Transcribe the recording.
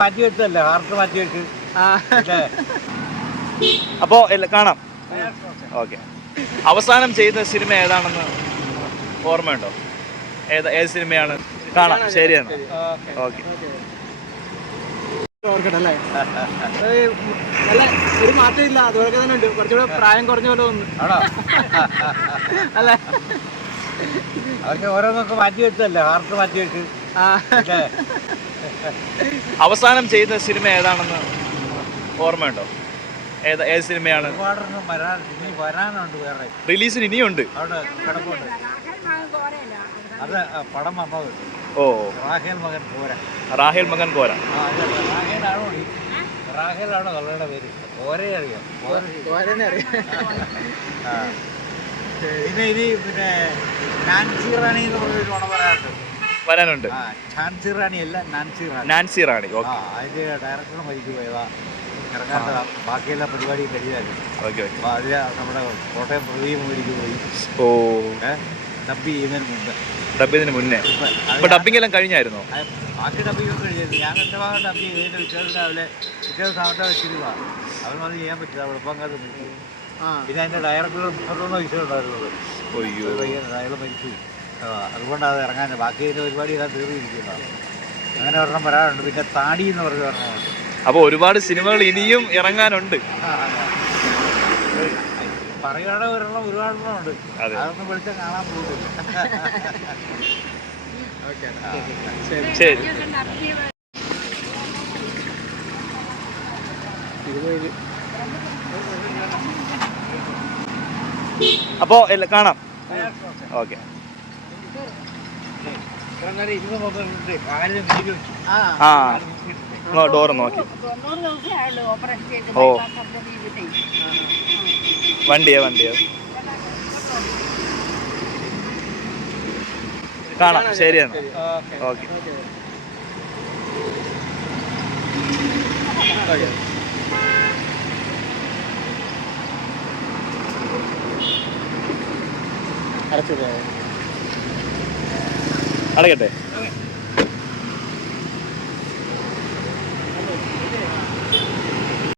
മാറ്റി വെച്ചല്ലേ ഹാർട്ട് മാറ്റി വെച്ച് ആ അപ്പോൾ കാണാം. ഓക്കെ. അവസാനം ചെയ്ത സിനിമ ഏതാണെന്ന് ഓർമ്മയുണ്ടോ? ഏത് ഏത് സിനിമയാണ്? കാണാം ശരിയാണ് ഓക്കെ. ഓർക്കട്ടല്ലേ നല്ല ഒരു മാറ്റമില്ല അതുപോലെ തന്നെ ഉണ്ട്. കുറച്ചുകൂടെ പ്രായം കുറഞ്ഞ പോലെ തോന്നുന്നു. അല്ലേ? അതൊക്കെ ഓരോന്നൊക്കെ മാറ്റി വെച്ചല്ലേ ഹാർട്ട് മാറ്റി വെച്ച്? അവസാനം ചെയ്ത സിനിമ ഏതാണെന്ന് ഓർമ്മയുണ്ടോ? ഏത് ഏത് സിനിമയാണ്? റിലീസിന് ഇനിയുണ്ട്. ഓ. റാഹേൽ മകൻ പോരാ. റാഹേൽ മകൻ പോര. റാഹേലാണോ കള്ളയുടെ പേര്? പോരേ അറിയാം. പിന്നെ ഇനി പിന്നെ നാൻസി റാണി എന്ന് പറഞ്ഞൊരു പണം വരാനുണ്ട്. വരാനുണ്ട്. ആ ഝാൻസി റാണി അല്ല നാൻസി റാണി. നാൻസി റാണി ആ ഓക്കെ. അതിന്റെ ഡയറക്ടർ മരിച്ചു പോയതാ ഇറങ്ങാത്തതാ ബാക്കിയെല്ലാ പരിപാടിയും കഴിയാലും ഓക്കെ ഓക്കെ. അപ്പോൾ അതിൽ നമ്മുടെ കോട്ടയം പ്രദീപ് മരിച്ചു പോയി. ഓ. ഏഹ് ഡബ് ചെയ്യുന്നതിന് മുമ്പ്. ഡബിന് മുന്നേ. എല്ലാം കഴിഞ്ഞായിരുന്നോ? ആ, ബാക്കി ഡബ് ചെയ്യുമ്പോൾ കഴിഞ്ഞത് ഞാൻ എന്റെ ഭാഗം ഡബ് ചെയ്തതിന്റെ വിശ്വാസം രാവിലെ പിറ്റേ ദിവസം അവന്റെ വെച്ചിരുക അവൻ ചെയ്യാൻ പറ്റില്ല വെളുപ്പങ്കാലത്ത് മരിച്ചു ആ. പിന്നെ അതിന്റെ ഡയറക്ടർ മുപ്പത്തൊന്ന് ഉണ്ടായിരുന്നത് അയാൾ മരിച്ചു അതുകൊണ്ടാണ് അത് ഇറങ്ങാൻ. ബാക്കി അതിന്റെ പരിപാടി എല്ലാം തീർന്നിരിക്കുന്നതാണ് അങ്ങനെ ഒരെണ്ണം വരാറുണ്ട്. പിന്നെ താടി എന്ന് പറഞ്ഞ ഒരെണ്ണമുണ്ട്. അപ്പോൾ ഒരുപാട് സിനിമകൾ ഇനിയും ഇറങ്ങാനുണ്ട്. പറയുകയാണെ അതെ. ഒരുപാട് ഒരെണ്ണം ഒരുപാടെണ്ണം ഉണ്ട് അതൊന്നും വിളിച്ചാൽ കാണാൻ പോകുന്നില്ല ഓക്കെ ശരി. ശരി. ഇരുപത് അപ്പോ എല്ലാം കാണാം. ഓക്കെ. ആ. ഡോറ് നോക്കി. ഓ. വണ്ടിയോ വണ്ടിയോ. കാണാം ശരിയാണ് ഓക്കെ. ഓക്കെ. അടയ്ക്കട്ടെ